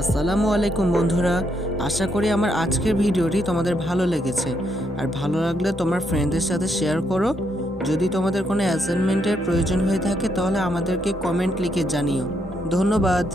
আসসালামুয়ালাইকুম বন্ধুরা, আশা করি আমার আজকের ভিডিওটি তোমাদের ভালো লেগেছে। আর ভালো লাগলে তোমার ফ্রেন্ডদের সাথে শেয়ার করো। যদি তোমাদের কোনো অ্যাসাইনমেন্টের প্রয়োজন হয়ে থাকে তাহলে আমাদেরকে কমেন্ট লিখে জানিও। ধন্যবাদ।